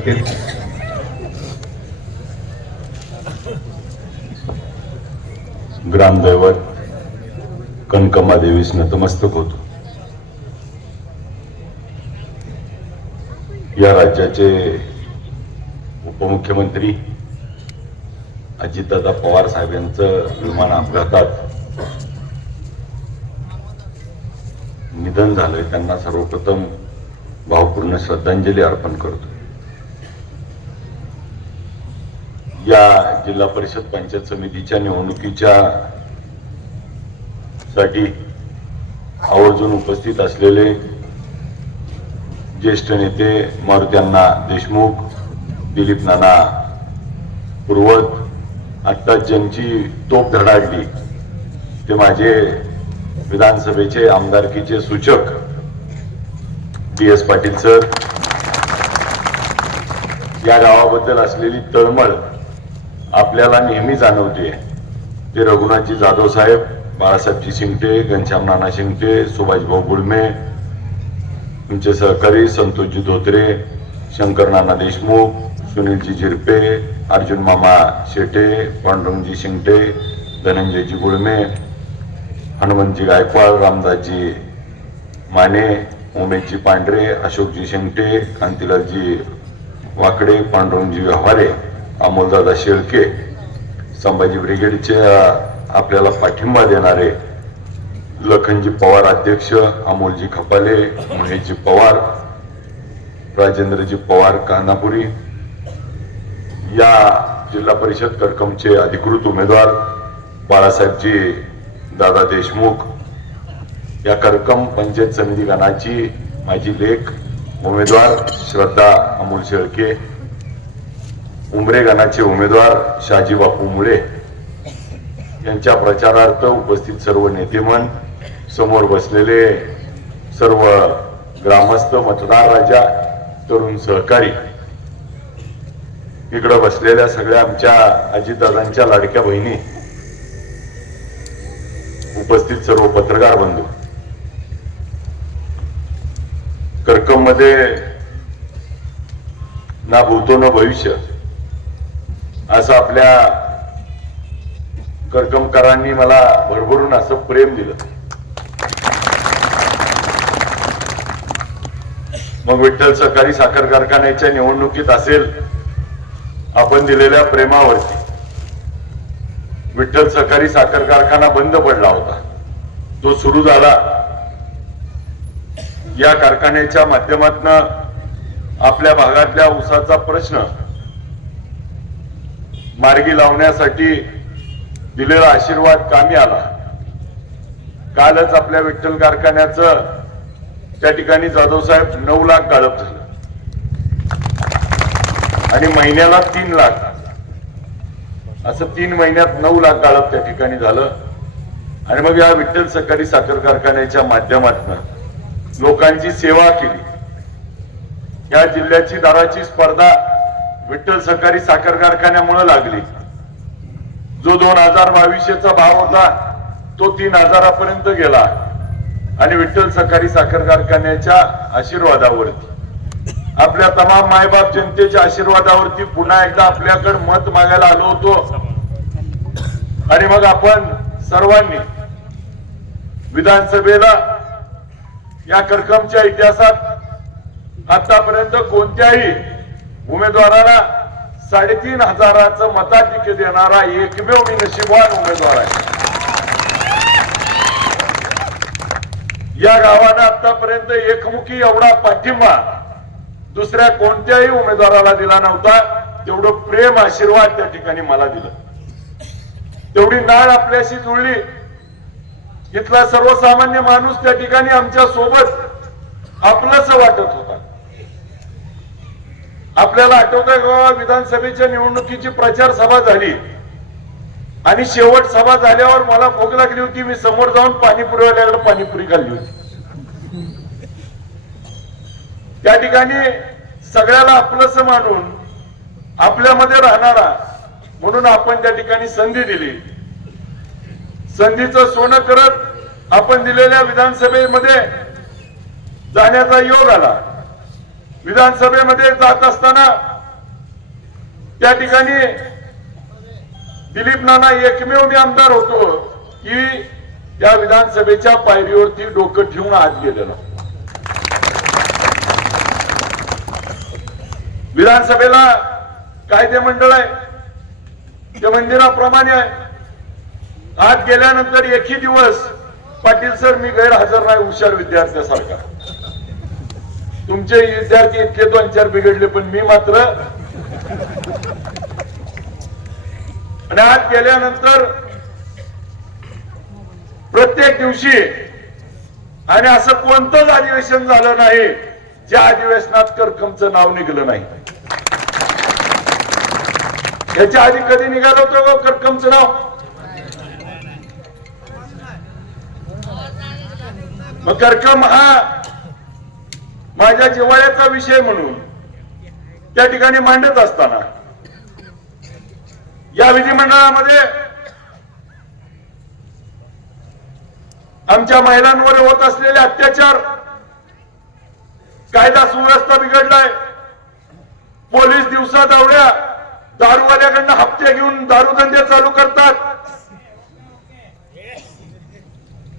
नक्कीच ग्रामदैवत कनकमादेवीस नतमस्तक होतो. या राज्याचे उपमुख्यमंत्री अजितदादा पवार साहेबांचं विमान अपघातात निधन झालंय. त्यांना सर्वप्रथम भावपूर्ण श्रद्धांजली अर्पण करतो. या जिल्हा परिषद पंचायत समितीच्या निवडणुकीच्या साठी आवर्जून उपस्थित असलेले ज्येष्ठ नेते मारुत्यांना देशमुख, दिलीप नाना पूर्वत, आत्ताच ज्यांची तोप धडाडली ते माझे विधानसभेचे आमदारकीचे सूचक DS पाटील सर, या गावाबद्दल असलेली तळमळ आपल्याला नेहमी जाणवते. ते रघुनाथजी जाधव साहेब, बाळासाहेबजी शिंगटे, घनश्याम नाना शिंगटे, सुभाषभाऊ गुळमे, तुमचे सहकारी संतोषजी धोत्रे, शंकर नाना देशमुख, सुनीलजी झिरपे, अर्जुन मामा शेटे, पांडुरंगजी शिंगटे, धनंजयजी गुळमे, हनुमंतजी गायकवाड, रामदासजी माने, उमेशजी पांढरे, अशोकजी शिंगटे, कांतीलालजी वाकडे, पांडुरंगजी व्यवहारे, अमोलदादा शेळके, संभाजी ब्रिगेडचे आपल्याला पाठिंबा देणारे लखनजी पवार अध्यक्ष, अमोलजी खपाले, महेशजी पवार, राजेंद्रजी पवार कानापुरी, या जिल्हा परिषद करकमचे अधिकृत उमेदवार बाळासाहेबजी दादा देशमुख, या करकम पंचायत समिती गणाची माझी लेख उमेदवार श्रद्धा अमोल शेळके, उमरे गणाचे उमेदवार शाजी बापू मुळे यांच्या प्रचारार्थ उपस्थित सर्व नेतेमन, समोर बसलेले सर्व ग्रामस्थ, मतदार राजा, तरुण सहकारी, इकडे बसलेल्या सगळ्या आमच्या अजितदादांच्या लाडक्या बहिणी, उपस्थित सर्व पत्रकार बंधू, करकम मध्ये ना भूतो न भविष्य असं आपल्या करकमकरांनी मला भरभरून असं प्रेम दिलं. मग विठ्ठल सहकारी साखर कारखान्याच्या निवडणुकीत असेल आपण दिलेल्या प्रेमावरती. विठ्ठल सहकारी साखर कारखाना बंद पडला होता, तो सुरू झाला. या कारखान्याच्या माध्यमातून आपल्या भागातल्या ऊसाचा प्रश्न मार्गी लावण्यासाठी दिलेला आशीर्वाद कामी आला. कालच आपल्या विठ्ठल कारखान्याचं त्या ठिकाणी जाधव साहेब 9 लाख गाळप झालं आणि महिन्याला 3 लाख, असं 3 महिन्यात 9 लाख गाळप त्या ठिकाणी झालं. आणि मग या विठ्ठल सहकारी साखर कारखान्याच्या माध्यमातून लोकांची सेवा केली. या जिल्ह्याची दराची स्पर्धा विठ्ठल सहकारी साखर कारखान्यामुळे लागली. जो 2022चा भाव होता तो 3000 पर्यंत गेला आणि विठ्ठल सहकारी साखर कारखान्याच्या आशीर्वादावरती, आपल्या तमाम मायबाप जनतेच्या आशीर्वादावरती पुन्हा एकदा आपल्याकडे मत मागायला आलो होतो. आणि मग आपण सर्वांनी विधानसभेला या करकमच्या इतिहासात आतापर्यंत कोणत्याही उमेदवाराला 3500चं मताधिक्य देणारा एकमेव मी नशीबवान उमेदवार आहे. या गावानं आतापर्यंत एकमुखी एवढा पाठिंबा दुसऱ्या कोणत्याही उमेदवाराला दिला नव्हता. तेवढं प्रेम, आशीर्वाद त्या ठिकाणी मला दिलं. तेवढी नाळ आपल्याशी जुळली. इथला सर्वसामान्य माणूस त्या ठिकाणी आमच्या सोबत आपलंच वाटत होता. आपल्याला आठवतंय का, विधानसभेच्या निवडणुकीची प्रचार सभा झाली आणि शेवट सभा झाल्यावर मला भूक लागली होती. मी समोर जाऊन पाणीपुरीवाल्याकडे पाणीपुरी खाल्ली होती. त्या ठिकाणी सगळ्याला आपलंच मानून आपल्यामध्ये राहणारा म्हणून आपण त्या ठिकाणी संधी दिली. संधीचं सोनं करत आपण दिलेल्या विधानसभेमध्ये जाण्याचा योग आला. विधानसभेमध्ये जात असताना त्या ठिकाणी दिलीप नाना एकमेव मी आमदार होतो की त्या विधानसभेच्या पायरीवरती डोकं ठेवून आत गेलेला. विधानसभेला कायदे मंडळ आहे, ते मंदिराप्रमाणे आहे. आत गेल्यानंतर एकही दिवस पाटील सर मी गैरहजर नाही हुशार विद्यार्थ्यासारखा. तुमचे विद्यार्थी इतके 2-4 बिघडले पण मी मात्र. आणि आत गेल्यानंतर प्रत्येक दिवशी आणि असं कोणतंच अधिवेशन झालं नाही ज्या अधिवेशनात करकमचं नाव निघलं नाही. याच्या आधी कधी निघालं होतं करकमचं नाव? मग करकम हा माझ्या जिव्हाळ्याचा विषय म्हणून त्या ठिकाणी मांडत असताना या विधिमंडळामध्ये आमच्या महिलांवर होत असलेले अत्याचार, कायदा सुव्यवस्था बिघडलाय, पोलीस दिवसा दावड्या दारूवाल्याकडनं हप्ते घेऊन दारूधंदे चालू करतात.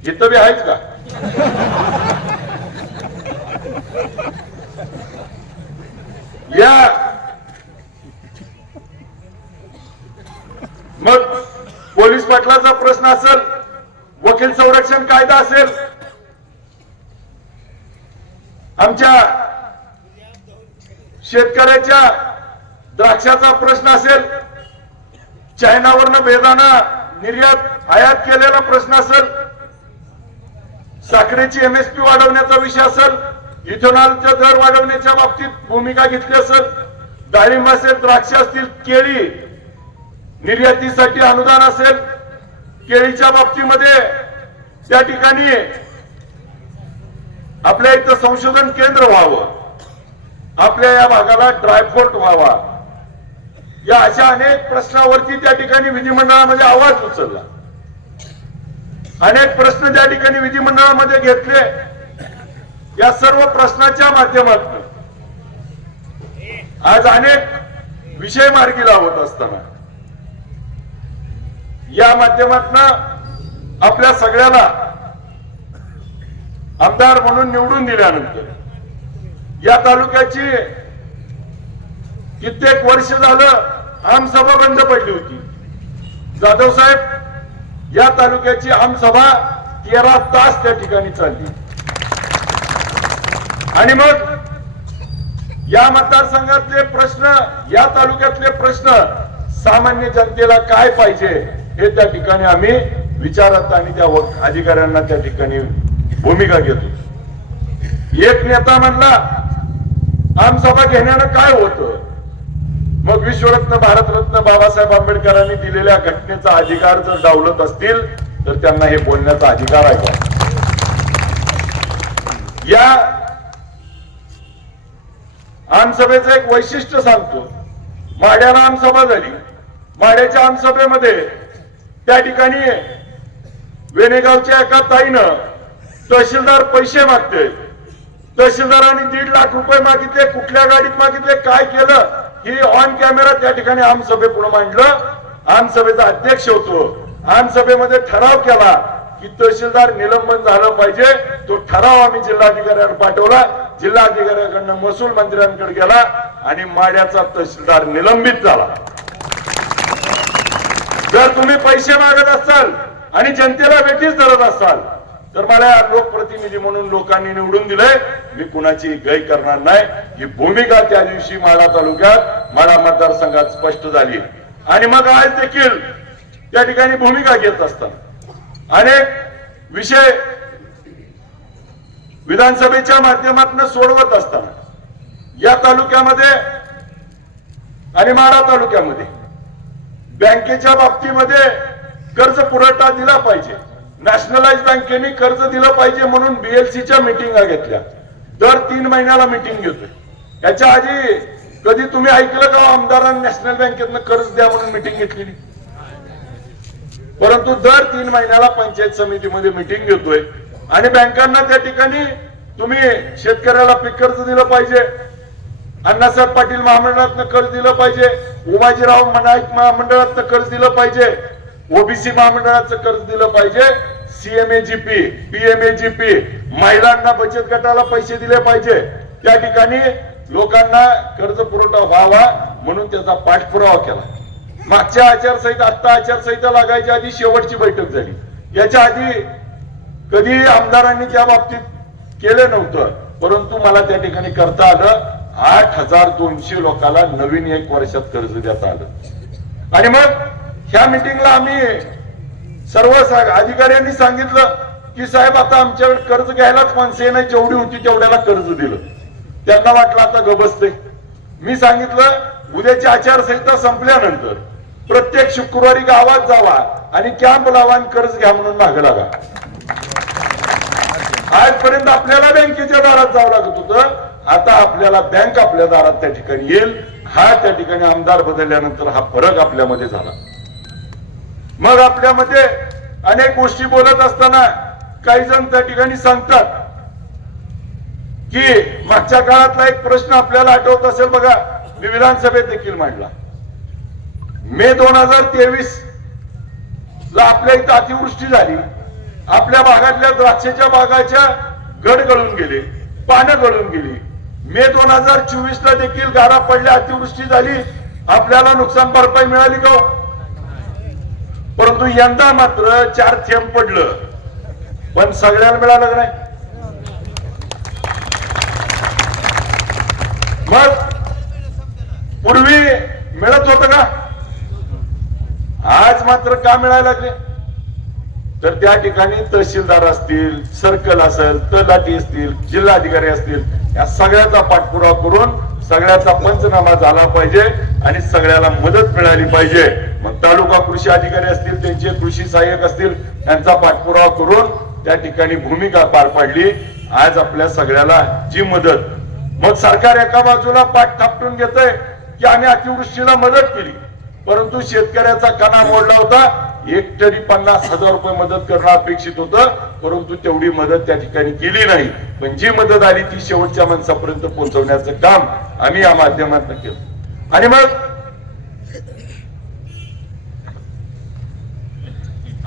इथं बी आहेच का? या मग पोलीस पाटलाचा प्रश्न असेल, वकील संरक्षण कायदा असेल, आमच्या शेतकऱ्याच्या द्राक्षाचा प्रश्न असेल, चायनावरनं बेदाना निर्यात आयात केलेला प्रश्न असेल, साखरेची MSP वाढवण्याचा विषय असेल, इथेनॉलचा दर वाढवण्याच्या बाबतीत भूमिका घेतली असेल, डाळिंब असेल, द्राक्ष असतील, केळी निर्यातीसाठी अनुदान असेल, केळीच्या बाबतीमध्ये त्या ठिकाणी आपल्या इथं संशोधन केंद्र व्हावं, आपल्या या भागाला ड्रायपोर्ट व्हावा, या अशा अनेक प्रश्नावरती त्या ठिकाणी विधिमंडळामध्ये आवाज उचलला. अनेक प्रश्न त्या ठिकाणी विधिमंडळामध्ये घेतले. या सर्व प्रश्नाच्या माध्यमातून आज अनेक विषय मार्गी लावत असताना या माध्यमातून आपल्या सगळ्याला आमदार म्हणून निवडून दिल्यानंतर या तालुक्याची कित्येक वर्ष झालं आमसभा बंद पडली होती. जाधव साहेब, या तालुक्याची आमसभा 13 तास त्या ठिकाणी चालली. आणि मग या मतदारसंघातले प्रश्न, या तालुक्यातले प्रश्न, सामान्य जनतेला काय पाहिजे हे त्या ठिकाणी आम्ही विचारत आणि त्या अधिकाऱ्यांना त्या ठिकाणी भूमिका घेतो. एक नेता म्हणला आमसभा घेण्यानं काय होतं, मग विश्वरत्न भारतरत्न बाबासाहेब आंबेडकरांनी दिलेल्या घटनेचा अधिकार जर डावलत असतील तर त्यांना हे बोलण्याचा अधिकार आहे का? या आमसभेचं एक वैशिष्ट्य सांगतो. माढ्याला आमसभा झाली. माढ्याच्या आमसभेमध्ये त्या ठिकाणी वेणेगावच्या एका ताईनं तहसीलदार पैसे मागते, तहसीलदारांनी 1.5 लाख रुपये मागितले, कुठल्या गाडीत मागितले, काय केलं ही ऑन कॅमेरा त्या ठिकाणी आमसभेपुढे मांडलं. आमसभेचा अध्यक्ष होतो. आमसभेमध्ये ठराव केला की तहसीलदार निलंबन झालं पाहिजे. तो ठराव आम्ही जिल्हाधिकाऱ्यांवर पाठवला. जिल्हाधिकाऱ्यांकडनं महसूल मंत्र्यांकडे गेला आणि माढ्याचा तहसीलदार निलंबित झाला. जर तुम्ही पैसे मागत असाल आणि जनतेला वेठीस धरत असाल तर मला लोकप्रतिनिधी म्हणून लोकांनी निवडून दिलंय, मी कुणाची गय करणार नाही. ही भूमिका त्या दिवशी माढा तालुक्यात, माढा मतदारसंघात स्पष्ट झाली. आणि मग आज देखील त्या ठिकाणी भूमिका घेत असताना अनेक विषय विधानसभेच्या माध्यमातून सोडवत असताना या तालुक्यामध्ये आणि माढा तालुक्यामध्ये बँकेच्या बाबतीमध्ये कर्ज पुरवठा दिला पाहिजे, नॅशनलाइज बँकेने कर्ज दिलं पाहिजे म्हणून BLCच्या मिटिंगा घेतल्या. दर 3 महिन्याला मिटिंग घेतोय. याच्या आधी कधी तुम्ही ऐकलं का आमदारांनी नॅशनल बँकेतनं कर्ज द्या म्हणून मिटिंग घेतलेली? परंतु दर 3 महिन्याला पंचायत समितीमध्ये मिटिंग घेतोय आणि बँकांना त्या ठिकाणी तुम्ही शेतकऱ्याला पीक कर्ज दिलं पाहिजे, अण्णासाहेब पाटील महामंडळातनं कर्ज दिलं पाहिजे, उमाजीराव नाईक महामंडळातनं कर्ज दिलं पाहिजे, ओबीसी महामंडळाचं कर्ज दिलं पाहिजे, सीएमएजीपी, पीएमएजीपी, महिलांना बचत गटाला पैसे दिले पाहिजे. त्या ठिकाणी लोकांना कर्ज पुरवठा व्हावा म्हणून त्याचा पाठपुरावा केला. मागच्या आचारसंहिता, आता आचारसंहिता लागायच्या आधी शेवटची बैठक झाली. याच्या आधी कधी आमदारांनी त्या बाबतीत केलं नव्हतं, परंतु मला त्या ठिकाणी करता आलं. 8,200 लोकांना नवीन 1 वर्षात कर्ज देता आलं. आणि मग ह्या मिटिंगला आम्ही सर्व अधिकाऱ्यांनी सांगितलं की साहेब आता आमच्याकडे कर्ज घ्यायलाच माणसे नाही, जेवढी होती तेवढ्याला कर्ज दिलं. त्यांना वाटलं आता गबसते. मी सांगितलं उद्याची आचारसंहिता संपल्यानंतर प्रत्येक शुक्रवारी गावात जावा आणि कॅम्प लावा आणि कर्ज घ्या म्हणून मागे लागा. आजपर्यंत आपल्याला बँकेच्या दारात जावं लागत होतं, आता आपल्याला बँक आपल्या दारात त्या ठिकाणी येईल. हा त्या ठिकाणी आमदार बदलल्यानंतर हा फरक आपल्यामध्ये झाला. मग आपल्यामध्ये अनेक गोष्टी बोलत असताना काही जण त्या ठिकाणी सांगतात की मागच्या काळातला एक प्रश्न आपल्याला आठवत असेल बघा, मी विधानसभेत देखील मांडला. मे 2023 ला आपल्या इथं अतिवृष्टी झाली. आपल्या भागातल्या द्राक्षाच्या बागाच्या गड गळून गेले, पानं गळून गेली. मे 2024 ला देखील गारा पडल्या, अतिवृष्टी झाली, आपल्याला नुकसान भरपाई मिळाली का? परंतु यंदा मात्र 4 थेंब पडलं, पण सगळ्यांना मिळालं नाही. मग पूर्वी मिळत होतं का? आज मात्र का मिळायला लागले? तर त्या ठिकाणी तहसीलदार असतील, सर्कल असेल, तलाठी असतील, जिल्हाधिकारी असतील, या सगळ्याचा पाठपुरावा करून सगळ्याचा पंचनामा झाला पाहिजे आणि सगळ्याला मदत मिळाली पाहिजे. मग तालुका कृषी अधिकारी असतील, त्यांचे कृषी सहाय्यक असतील, यांचा पाठपुरावा करून त्या ठिकाणी भूमिका पार पाडली. आज आपल्या सगळ्याला जी मदत, मग सरकार एका बाजूला पाठ थापटून घेतंय की आम्ही अतिवृष्टीला मदत केली, परंतु शेतकऱ्याचा कणा मोडला होता. हेक्टरी 50,000 रुपये मदत करणं अपेक्षित होतं, परंतु तेवढी मदत त्या ठिकाणी केली नाही. पण जी मदत आली ती शेवटच्या माणसापर्यंत पोहोचवण्याचं काम आम्ही या माध्यमातून केलं. आणि मग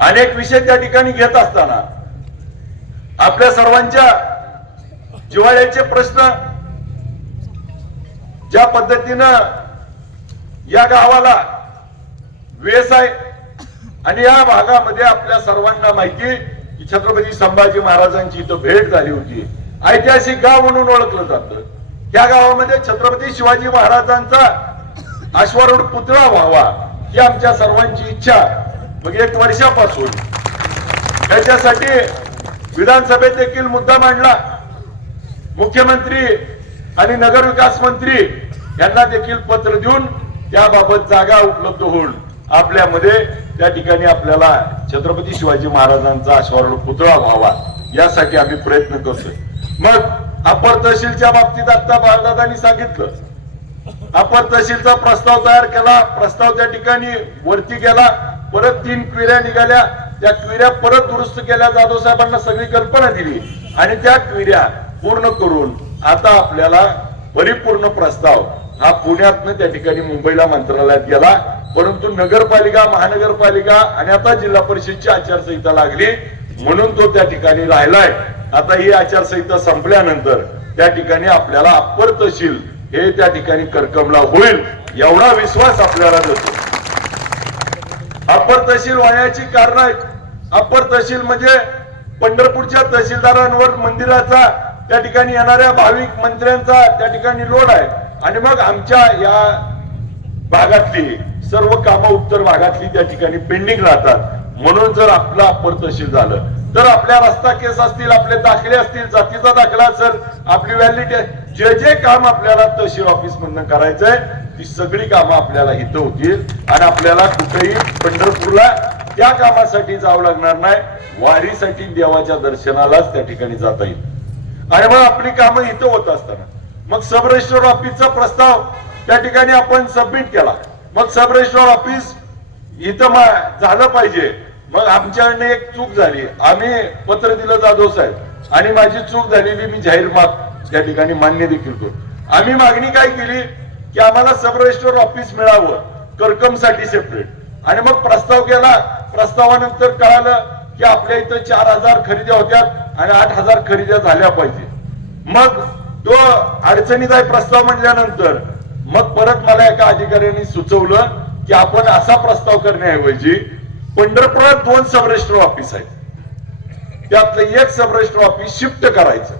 अनेक विषय त्या ठिकाणी घेत असताना आपल्या सर्वांच्या जिव्हाळ्याचे प्रश्न, ज्या पद्धतीनं या गावाला व्यवसाय आणि या भागामध्ये आपल्या सर्वांना माहिती की छत्रपती संभाजी महाराजांची इथं भेट झाली होती. ऐतिहासिक गाव म्हणून ओळखलं जातं. त्या गावामध्ये छत्रपती शिवाजी महाराजांचा अश्वारूढ पुतळा व्हावा ही आमच्या सर्वांची इच्छा. मग 1 वर्षापासून त्याच्यासाठी विधानसभेत देखील मुद्दा मांडला. मुख्यमंत्री आणि नगरविकास मंत्री यांना देखील पत्र देऊन त्याबाबत जागा उपलब्ध होऊन आपल्यामध्ये त्या ठिकाणी आपल्याला छत्रपती शिवाजी महाराजांचा अश्वारूढ पुतळा व्हावा यासाठी आम्ही प्रयत्न करतोय. मग अपर तहसीलच्या बाबतीत आता बाळदादांनी सांगितलं, अपर तहसीलचा प्रस्ताव तयार केला. प्रस्ताव त्या ठिकाणी वरती गेला, परत 3 क्वेऱ्या निघाल्या. त्या क्वेऱ्या परत दुरुस्त केल्या, जाधव साहेबांना सगळी कल्पना दिली आणि त्या क्वेऱ्या पूर्ण करून आता आपल्याला परिपूर्ण प्रस्ताव हा पुण्यातनं त्या ठिकाणी मुंबईला मंत्रालयात गेला. परंतु नगरपालिका, महानगरपालिका आणि आता जिल्हा परिषदची आचारसंहिता लागली म्हणून तो त्या ठिकाणी राहिलाय. आता ही आचारसंहिता संपल्यानंतर त्या ठिकाणी आपल्याला अप्पर तहसील हे त्या ठिकाणी करकमला होईल एवढा विश्वास आपल्याला देतो. अप्पर तहसील वाण्याची कारण आहेत. अप्पर तहसील म्हणजे पंढरपूरच्या तहसीलदारांवर मंदिराचा त्या ठिकाणी येणाऱ्या भाविक मंत्र्यांचा त्या ठिकाणी लोड आहे. आणि मग आमच्या या भागातली सर्व कामं उत्तर भागातली त्या ठिकाणी पेंडिंग राहतात. म्हणून जर आपलं अप्पर तहसील झालं तर आपल्या रस्ता केस असतील, आपले दाखले असतील, जातीचा दाखला असेल, आपली व्हॅलिडिटी, जे जे काम आपल्याला तहसील ऑफिस मधून करायचंय ती सगळी कामं आपल्याला इथं होतील आणि आपल्याला कुठेही पंढरपूरला त्या कामासाठी जावं लागणार नाही. वारीसाठी देवाच्या दर्शनालाच त्या ठिकाणी जाता येईल आणि मग आपली कामं इथं होत असताना मग सब रजिस्टर ऑफिसचा प्रस्ताव त्या ठिकाणी आपण सबमिट केला. मग सब रजिस्टर ऑफिस इथं झालं पाहिजे. मग आमच्याकडनं एक चूक झाली, आम्ही पत्र दिलं जाधव साहेब आणि माझी चूक झालेली मी जाहीर माफ त्या ठिकाणी मान्य देखील करतो. आम्ही मागणी काय केली की आम्हाला सब रजिस्टर ऑफिस मिळावं करकमसाठी सेपरेट, आणि मग प्रस्ताव केला. प्रस्तावानंतर कळालं की आपल्या इथं 4000 खरेद्या होत्या आणि 8000 खरेद्या झाल्या पाहिजे. मग तो अडचणीत आहे प्रस्ताव म्हणल्यानंतर मग परत मला एका अधिकाऱ्यांनी सुचवलं की आपण असा प्रस्ताव करण्याऐवजी पंढरपुरात 2 सब रजिस्टर ऑफिस आहेत, त्यातलं एक सब रजिस्टर ऑफिस शिफ्ट करायचं.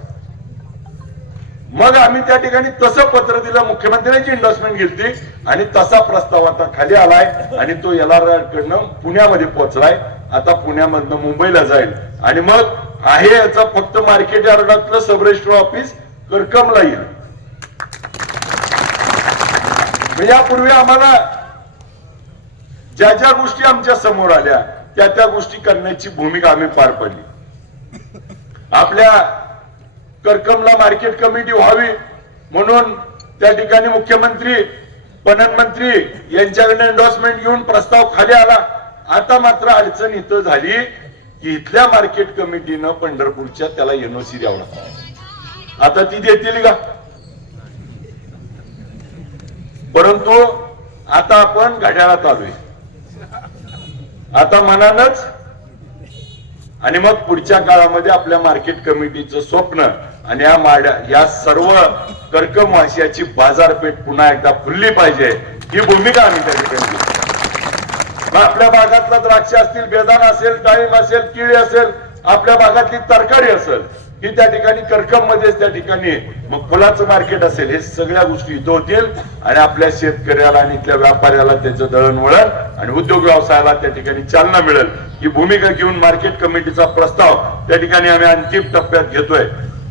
मग आम्ही त्या ठिकाणी तसं पत्र दिलं, मुख्यमंत्र्यांची एंडोर्समेंट घेतली आणि तसा प्रस्ताव आता खाली आलाय आणि तो LR कडनं पुण्यामध्ये पोहोचलाय. आता पुण्यामधनं मुंबईला जाईल आणि मग आहे याचा फक्त मार्केट यार्डातलं सब रजिस्टर ऑफिस करकमला येईल. यापूर्वी आम्हाला ज्या ज्या गोष्टी आमच्या समोर आल्या त्या त्या गोष्टी करण्याची भूमिका आम्ही पार पडली. आपल्या करकमला मार्केट कमिटी व्हावी म्हणून त्या ठिकाणी मुख्यमंत्री पणन मंत्री यांच्याकडे एंडोर्समेंट घेऊन प्रस्ताव खाली आला. आता मात्र अडचण इथं झाली की इथल्या मार्केट कमिटीनं पंढरपूरच्या त्याला NOC द्यावं लागतं. आता ती देतील का? परंतु आता आपण घड्याळात आलोय, आता मनानच. आणि मग पुढच्या काळामध्ये आपल्या मार्केट कमिटीचं स्वप्न आणि या सर्व करकमवासियाची बाजारपेठ पुन्हा एकदा खुलली पाहिजे ही भूमिका आम्ही त्या ठिकाणी घेऊ. आपल्या भागातला द्राक्ष असतील, बेदाणा असेल, डाळिंब असेल, केळी असेल, आपल्या भागातली तरकारी असेल, ही त्या ठिकाणी करकम मध्येच त्या ठिकाणी मग फुलाचं मार्केट असेल, हे सगळ्या गोष्टी इथं होतील आणि आपल्या शेतकऱ्याला आणि इथल्या व्यापाऱ्याला त्याचं दळणवळण आणि उद्योग व्यवसायाला त्या ठिकाणी चालना मिळेल. ही भूमिका घेऊन मार्केट कमिटीचा प्रस्ताव त्या ठिकाणी आम्ही अंतिम टप्प्यात घेतोय.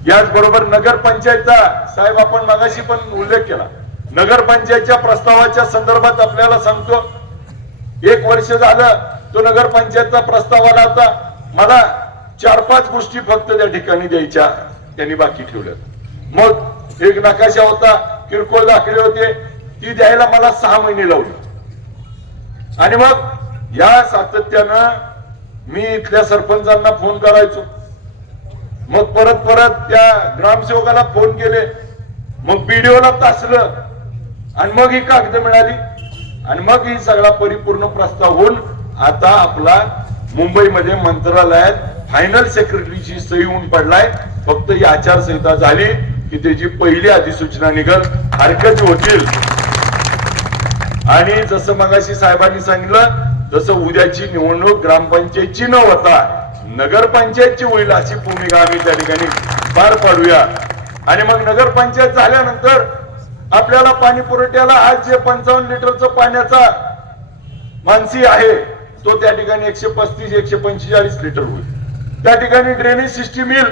याचबरोबर नगरपंचायतचा साहेब आपण मगाशी पण उल्लेख केला. नगरपंचायतच्या प्रस्तावाच्या संदर्भात आपल्याला सांगतो, 1 वर्ष झालं तो नगरपंचायतचा प्रस्ताव आला होता. मला 4-5 गोष्टी फक्त त्या ठिकाणी द्यायच्या त्यांनी बाकी ठेवल्या. मग एक नकाशा होता, किरकोळ दाखले होते, ती द्यायला मला 6 महिने लावले. आणि मग या सातत्यानं मी इथल्या सरपंचांना फोन करायचो, मग परत त्या ग्रामसेवकाला फोन केले, मग BDOला तासलं आणि मग ही कागद मिळाली आणि मग ही सगळा परिपूर्ण प्रस्ताव होऊन आता आपला मुंबईमध्ये मंत्रालयात फायनल सेक्रेटरीची सही होऊन पडलाय. फक्त ही आचारसंहिता झाली की त्याची पहिली अधिसूचना निघल, हरकती होतील. आणि जसं मगाशी साहेबांनी सांगितलं तसं उद्याची निवडणूक ग्रामपंचायतची न होता नगरपंचायतची होईल अशी भूमिका आम्ही त्या ठिकाणी पार पाडूया. आणि मग नगरपंचायत झाल्यानंतर आपल्याला पाणी पुरवठ्याला आज जे 55 लिटरचं पाण्याचा मानसी आहे तो त्या ठिकाणी 135-145 लिटर होईल. त्या ठिकाणी ड्रेनेज सिस्टीम येईल,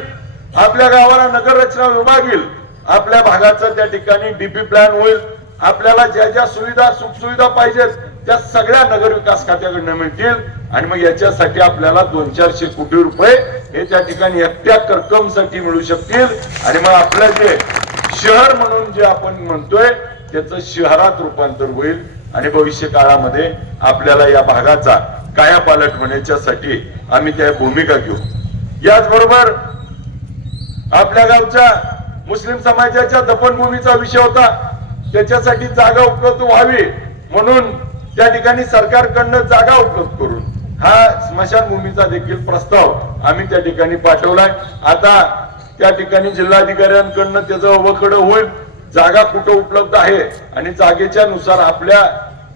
आपल्या गावाला नगर रचना विभाग येईल, आपल्या भागाचा त्या ठिकाणी DP प्लॅन होईल. आपल्याला ज्या ज्या सुविधा सुखसुविधा पाहिजेत त्या सगळ्या नगर विकास खात्याकडनं मिळतील. आणि मग याच्यासाठी आपल्याला 200-400 कोटी रुपये हे त्या ठिकाणी एकट्या करकमसाठी मिळू शकतील. आणि मग आपलं जे शहर म्हणून जे आपण म्हणतोय त्याचं शहरात रूपांतर होईल आणि भविष्य काळामध्ये आपल्याला या भागाचा कायापालट होण्याच्यासाठी आम्ही त्या भूमिका घेऊ. याचबरोबर आपल्या गावच्या मुस्लिम समाजाच्या दफनभूमीचा विषय होता, त्याच्यासाठी जागा उपलब्ध व्हावी म्हणून त्या ठिकाणी सरकारकडनं जागा उपलब्ध करून हा स्मशानभूमीचा देखील प्रस्ताव आम्ही त्या ठिकाणी पाठवलाय. आता त्या ठिकाणी जिल्हाधिकाऱ्यांकडनं त्याचं अवकडं होईल, जागा कुठं उपलब्ध आहे आणि जागेच्या नुसार आपल्या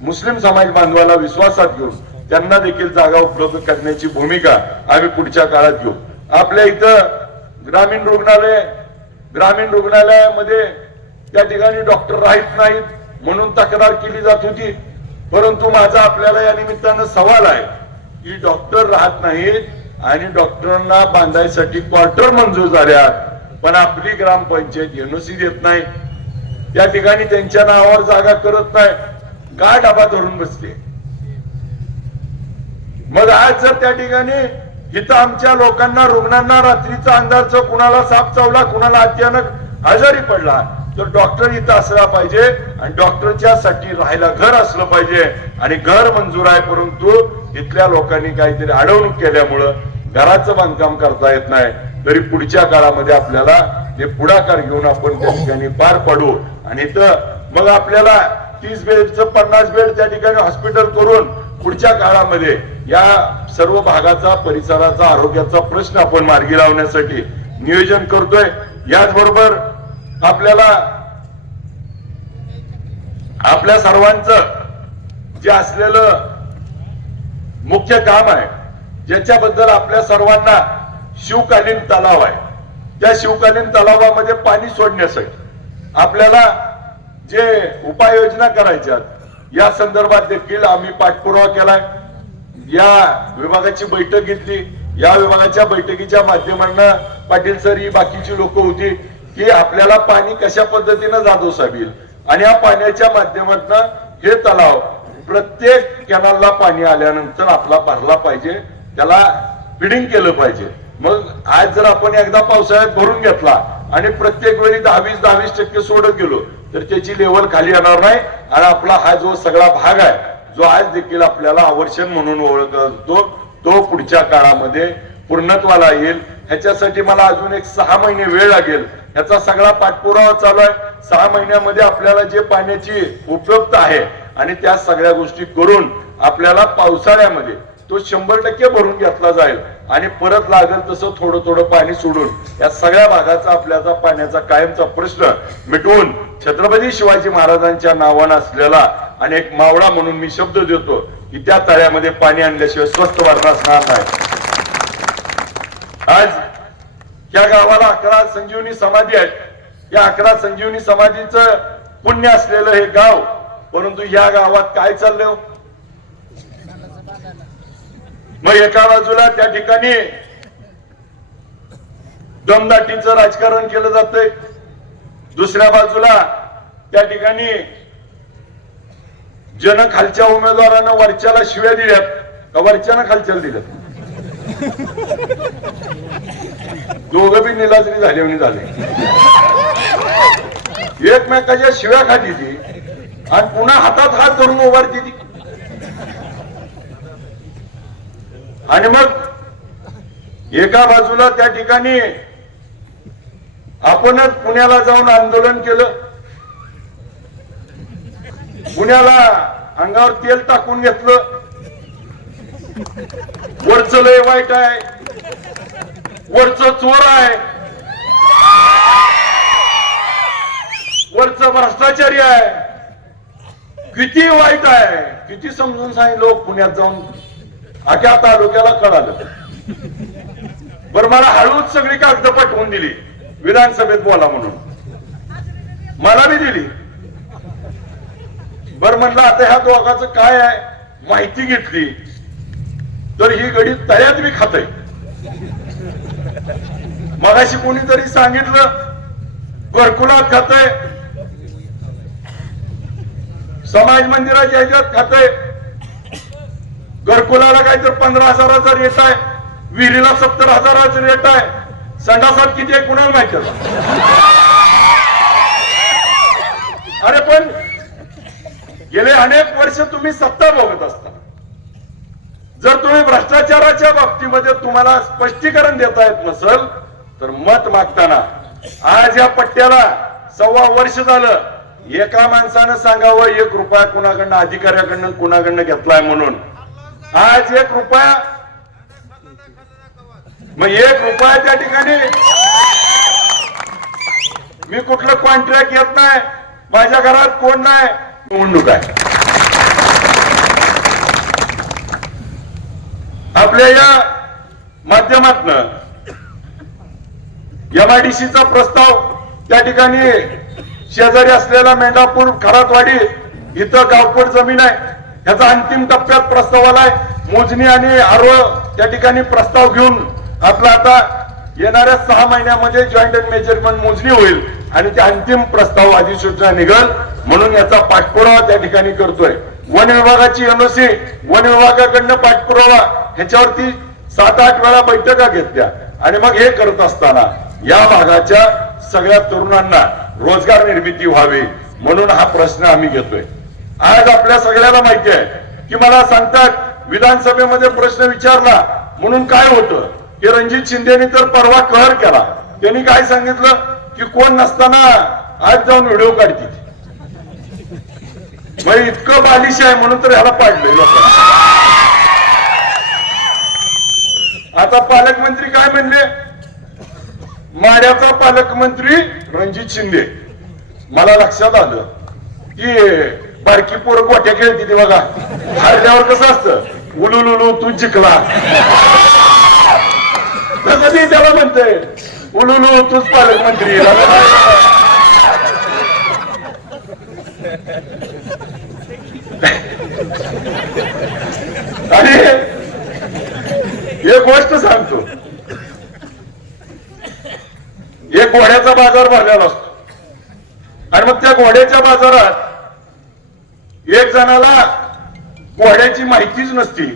मुस्लिम समाज बांधवाला विश्वासात घेऊन त्यांना देखील जागा उपलब्ध करण्याची भूमिका आम्ही पुढच्या काळात घेऊ. आपल्या इथं ग्रामीण रुग्णालयामध्ये त्या ठिकाणी डॉक्टर राहत नाहीत म्हणून तक्रार केली जात होती. परंतु माझा आपल्याला या निमित्तानं सवाल आहे की डॉक्टर राहत नाहीत आणि डॉक्टरांना बांधायसाठी क्वार्टर मंजूर झाल्या, पण आपली ग्रामपंचायत NOC देत नाही. त्या ठिकाणी त्यांच्या नावावर जागा करत नाही, का डबा धरून बसते. मग आज जर त्या ठिकाणी इथं आमच्या लोकांना रुग्णांना रात्रीचा अंदाज कुणाला साप चावला, कुणाला अचानक आजारी पडला तर डॉक्टर इथं असला पाहिजे आणि डॉक्टरच्या साठी राहायला घर असलं पाहिजे. आणि घर मंजूर आहे परंतु इथल्या लोकांनी काहीतरी अडवणूक केल्यामुळं घराचं बांधकाम करता येत नाही. तरी पुढच्या काळामध्ये आपल्याला हे पुढाकार घेऊन आपण त्या ठिकाणी पार पाडू आणि इथं मग आपल्याला 30 बेडचं 50 बेड त्या ठिकाणी हॉस्पिटल करून पुढच्या काळामध्ये या सर्व भागाचा परिसराचा आरोग्याचा प्रश्न आपण मार्गी लावण्यासाठी नियोजन करतोय। याचबरोबर आपल्याला आपल्या सर्वांचं जे असलेलं मुख्य काम आहे, ज्याच्याबद्दल आपल्या सर्वांना शिवकालीन तलाव आहे, त्या शिवकालीन तलावामध्ये पाणी सोडण्यासाठी आपल्याला जे उपाययोजना करायच्या या संदर्भात देखील आम्ही पाठपुरावा केलाय। या विभागाची बैठक घेतली। या विभागाच्या बैठकीच्या माध्यमातून पाटील सर ही बाकीची लोक होती की आपल्याला पाणी कशा पद्धतीने जाधव साहेब येईल आणि या पाण्याच्या माध्यमातून हे तलाव प्रत्येक कॅनलला पाणी आल्यानंतर आपला भरला पाहिजे, त्याला फिडिंग केलं पाहिजे। मग आज जर आपण एकदा पावसाळ्यात भरून घेतला आणि प्रत्येक वेळी 10-20% सोडत गेलो तर त्याची लेवल खाली येणार नाही आणि आपला हा जो सगळा भाग आहे जो आज देखील आपल्याला आवर्षण म्हणून ओळखतो तो पुढच्या काळामध्ये पूर्णत्वाला येईल। ह्याच्यासाठी मला अजून एक 6 महिने वेळ लागेल। ह्याचा सगळा पाठपुरावा चालू आहे। 6 महिन्यामध्ये आपल्याला जे पाण्याची उपलब्धता आहे आणि त्या सगळ्या गोष्टी करून आपल्याला पावसाळ्यामध्ये तो 100% भरून घेतला जाईल आणि परत लागेल तसं थोडं थोडं पाणी सोडून या सगळ्या भागाचा आपल्याचा पाण्याचा कायमचा प्रश्न मिटवून छत्रपती शिवाजी महाराजांच्या नावानं असलेला आणि एक मावळा म्हणून मी शब्द देतो की त्या तळ्यामध्ये पाणी आणल्याशिवाय स्वस्त वारणा असणार नाही। आज या गावाला 11 संजीवनी समाधी आहेत। या 11 संजीवनी समाधीचं पुण्य असलेलं हे गाव, परंतु या गावात काय चाललंय? मग एका बाजूला त्या ठिकाणी दमदाटीचं राजकारण केलं जातंय, दुसऱ्या बाजूला त्या ठिकाणी जन खालच्या उमेदवारांना वरच्याला शिव्या दिल्यात का वरच्यानं खालच्याला दिल्यात? दोघं बी निलाजरी झाले एकमेकाच्या शिव्या खाती ती आणि पुन्हा हातात हात धरून उभारती ती। आणि मग एका बाजूला त्या ठिकाणी आपणच पुण्याला जाऊन आंदोलन केलं, पुण्याला अंगावर तेल टाकून घेतलं, वरचं लय वाईट आहे, वरचं चोर आहे, वरचं भ्रष्टाचारी आहे, किती वाईट आहे, किती समजून सांगितलं पुण्यात जाऊन आख्या तालुक्याला कळालं। बरं मला हळूच सगळी कागद पाठवून दिली विधानसभेत बोला म्हणून, मला बी दिली। बरं म्हणलं आता ह्या दोघांचं काय आहे माहिती घेतली तर ही गडी तळ्यात बी खातय। मगाशी कोणीतरी सांगितलं घरकुलात खातय, समाज मंदिराच्या ह्याच्यात खातय, घरकुलाला काहीतरी 15,000चा रेट आहे, विहिरीला 70,000चा रेट आहे, संडासात किती आहे कुणाला माहिती? अरे पण गेले अनेक वर्ष तुम्ही सत्ता भोगत असता, जर तुम्ही भ्रष्टाचाराच्या बाबतीमध्ये तुम्हाला स्पष्टीकरण देता येत नसेल तर मत मागताना आज या पट्ट्याला 1.25 वर्ष झालं एका माणसानं सांगावं 1 रुपया कुणाकडनं अधिकाऱ्याकडनं कुणाकडनं घेतलाय म्हणून। आज 1 रुपया मग 1 रुपया त्या ठिकाणी मी कुठलं कॉन्ट्रॅक्ट घेत नाही, माझ्या घरात कोण नाही, निवडणूक आहे। आपल्या या माध्यमातून MIDCचा प्रस्ताव त्या ठिकाणी शेजारी असलेला मेंढापूर खरातवाडी इथं गावकोट जमीन आहे, ह्याचा अंतिम टप्प्यात प्रस्ताव आलाय। मोजणी आणि आरोळ त्या ठिकाणी प्रस्ताव घेऊन आपला आता येणाऱ्या 6 महिन्यामध्ये जॉईंट अँड मेजरमेंट मोजणी होईल आणि ते अंतिम प्रस्ताव अधिसूचना निघल म्हणून याचा पाठपुरावा त्या ठिकाणी करतोय। वन विभागाची NOC वन विभागाकडनं पाठपुरावा ह्याच्यावरती 7-8 वेळा बैठका घेतल्या आणि मग हे करत असताना या भागाच्या सगळ्या तरुणांना रोजगार निर्मिती व्हावी म्हणून हा प्रश्न आम्ही घेतोय। आज आपल्या सगळ्याला माहिती आहे की मला सांगतात विधानसभेमध्ये प्रश्न विचारला म्हणून काय होतं की रणजित शिंदेनी तर परवा कहर केला। त्यांनी काय सांगितलं की कोण नसताना आज जाऊन व्हिडिओ काढतील। मग इतकं बालिश आहे म्हणून तर ह्याला पाडलंय लोकांना. आता पालकमंत्री काय म्हणले, माड्याचा पालकमंत्री रणजित शिंदे. मला लक्षात आलं की बारकी पोरं गोट्या खेळते ती बघा, हारल्यावर कसं असतं उलुलुलू तू जिंकला, तसं ते त्याला म्हणतंय उलुलू तूच पालकमंत्री. आणि एक गोष्ट सांगतो, एक घोड्याचा बाजार भरलेला असतो आणि मग त्या घोड्याच्या बाजारात एक जणाला घोड्याची माहितीच नसती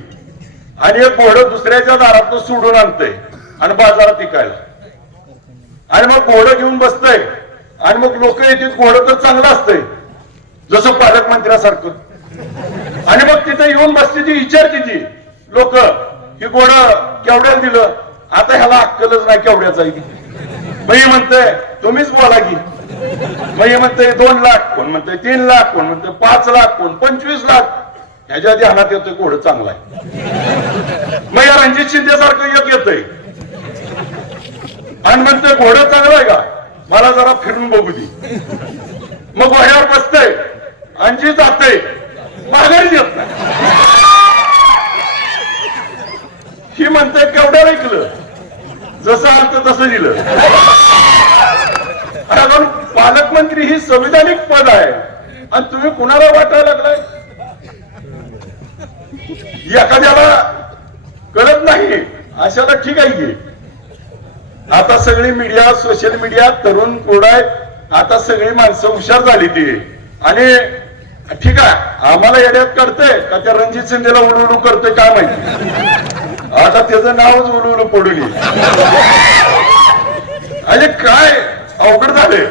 आणि एक घोडं दुसऱ्याच्या दारात सोडून आणतंय आणि बाजारात विकायला. आणि मग घोडं घेऊन बसतंय आणि मग लोक येतील, घोडं तर चांगलं असतंय जसं पालकमंत्र्यासारखं. आणि मग तिथे येऊन बसते ती, विचारते ती लोक की घोडं केवढ्याला दिलं, आता ह्याला अक्कलच नाही केवढ्याचा. मग म्हणतंय तुम्हीच बोला की. मग म्हणतंय 2 लाख, कोण म्हणतंय 3 लाख, कोण म्हणतंय 5 लाख, कोण 25 लाख. ह्याच्या ध्यानात येतोय घोडं चांगला आहे. मग या रणजित शिंदे सारखं एक येतंय आणि म्हणतोय घोडं चांगलं आहे का, मला जरा फिरून बघू दे. मग घोड्यावर बसतंय आणि जी जातंय माघारी येत नाही. ही म्हणतंय केवढ्या ऐकलं, जसं आलं तसं दिलं. कारण पालकमंत्री ही संविधानिक पद आहे आणि तुम्ही कुणाला वाटायला लागलाय. एखाद्याला कळत नाही अशाला ठीक आहे की. आता सगळी मीडिया, सोशल मीडिया, तरुण कोडाय, आता सगळी माणसं हुशार झाली ती. आणि ठीक आहे, आम्हाला येड्यात करते का त्या रणजित शिंदेला उलुलू करते काय माहिती. आता त्याचं नावच उलुलू पडून येईल. आणि काय अवघड झाले.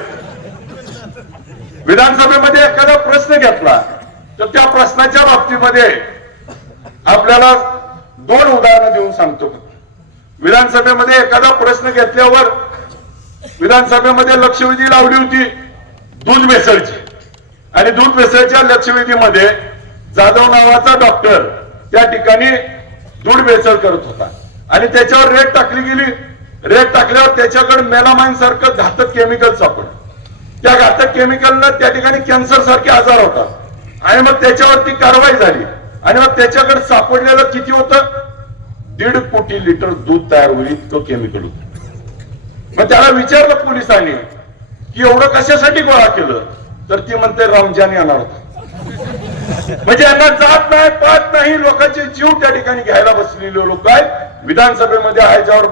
विधानसभेमध्ये एखादा प्रश्न घेतला तर त्या प्रश्नाच्या बाबतीमध्ये आपल्याला 2 उदाहरणं देऊन सांगतो. विधानसभेमध्ये एखादा प्रश्न घेतल्यावर विधानसभेमध्ये लक्षवेधी लावली होती दूध भेसळची. आणि दूध भेसळच्या लक्षवेधीमध्ये जाधव नावाचा डॉक्टर त्या ठिकाणी दूध भेसळ करत होता आणि त्याच्यावर रेट टाकली गेली. रेट टाकल्यावर त्याच्याकडे मेलामाइन सारखं घातक केमिकल सापडलं. त्या घातक केमिकलला त्या ठिकाणी कॅन्सर सारखे आजार होतात आणि मग त्याच्यावरती कारवाई झाली. आणि मग त्याच्याकडे सापडलेलं किती होतं, 1.5 कोटी लिटर दूध तयार होईल इतकं केमिकल होतं. मग त्याला विचारलं पोलिसांनी की एवढं कशासाठी गोळा केलं, तर ती म्हणते रमजान येणार होता. म्हणजे यांना जात नाही पाहत नाही, लोकांचे जीव त्या ठिकाणी घ्यायला बसलेले लोक आहेत. विधानसभेमध्ये ह्याच्यावर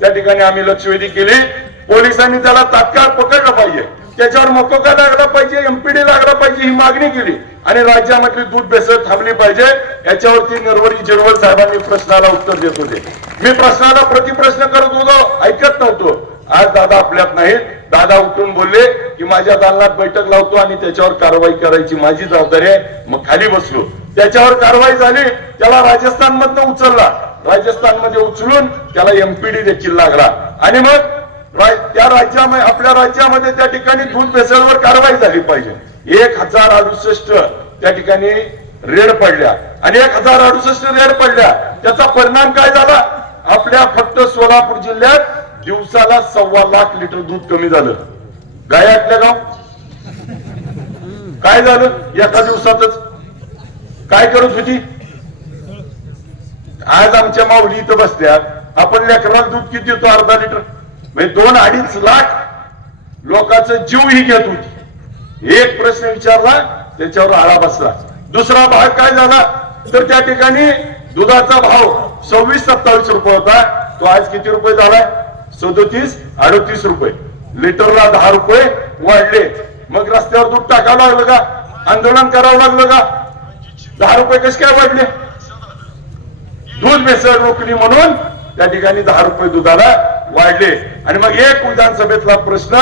त्या ठिकाणी आम्ही लक्षवेधी केली. पोलिसांनी त्याला तात्काळ पकडलं पाहिजे, त्याच्यावर मकोका लागला पाहिजे, एमपीडी लागला पाहिजे ही मागणी केली. आणि राज्यामधली दूध भेसळ थांबली पाहिजे. याच्यावरती नरवरी जिरवल साहेबांनी प्रश्नाला उत्तर देत होते. मी प्रश्नाला प्रतिप्रश्न करत होतो, ऐकत नव्हतो. आज दादा आपल्यात नाहीत. दादा उठून बोलले की माझ्या दालनात बैठक लावतो आणि त्याच्यावर कारवाई करायची माझी जबाबदारी आहे. मग खाली बसलो, त्याच्यावर कारवाई झाली. त्याला राजस्थान मधनं उचलला, राजस्थान मध्ये उचलून त्याला एमपीडी देखील लागला. आणि मग त्या राज्यामध्ये, आपल्या राज्यामध्ये त्या ठिकाणी दूध भेसळवर कारवाई झाली पाहिजे. 1068 त्या ठिकाणी रेड पडल्या आणि 1068 रेड पडल्या. त्याचा परिणाम काय झाला, आपल्या फक्त सोलापूर जिल्ह्यात दिवसाला 1.25 लाख लिटर दूध कमी झालं. गायातल्या गाव काय झालं, एका दिवसातच काय करत होती. आज आमच्या माऊली इथं बसल्यात, आपण लेकराला दूध किती देतो, 1/2 लिटर. म्हणजे 2-2.5 लाख लोकांचं जीव ही घेत होती. एक प्रश्न विचारला त्याच्यावर आळा बसला. दुसरा भाग काय झाला, तर त्या ठिकाणी दुधाचा भाव 26-27 रुपये होता, तो आज किती रुपये झालाय, 37-38 रुपये. लिटरला 10 रुपये वाढले. मग रस्त्यावर दूध टाकावं लागलं का, आंदोलन करावं लागलं का, 10 रुपये कसे काय वाढले. दूध भेसळ रोखली म्हणून त्या ठिकाणी 10 रुपये दुधाला वाढले. आणि मग एक विधानसभेतला प्रश्न